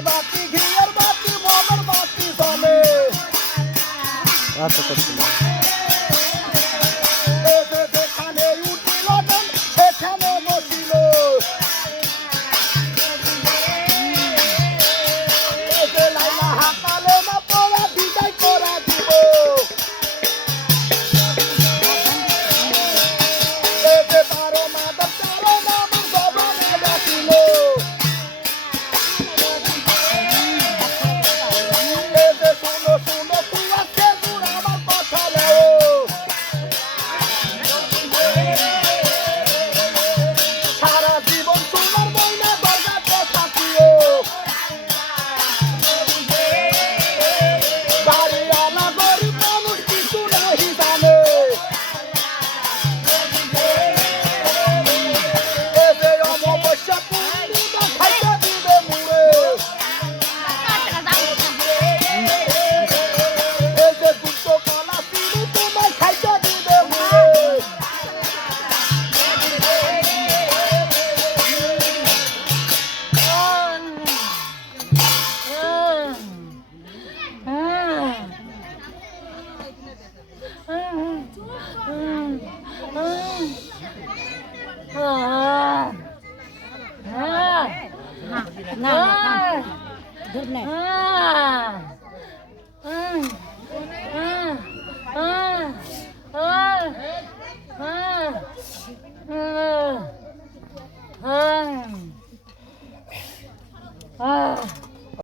বাতি ঘিয়ের বাতি মনের বাতি জলে আচ্ছা করছিল যেখানে উঠিল গান সেখানে বসিল লাইলা হাতালে না পড়া বিদায় করা দিব বারো মাদার চারো নাম জবানে ডাকিল শুনো শুনো তুই আছে দূর আমার কথা লেও সারা জীবন তোমার মনে বাজাতে থাকিও বাড়ি আনা গরিব মানুষ কিছু নাহি জানে অমাবস্যা পূর্ণিমা খাইতে দিবে মুড়ে দুটো কলা পিড়ি তোমায় খাইতে দিবে মুড়ে Ah.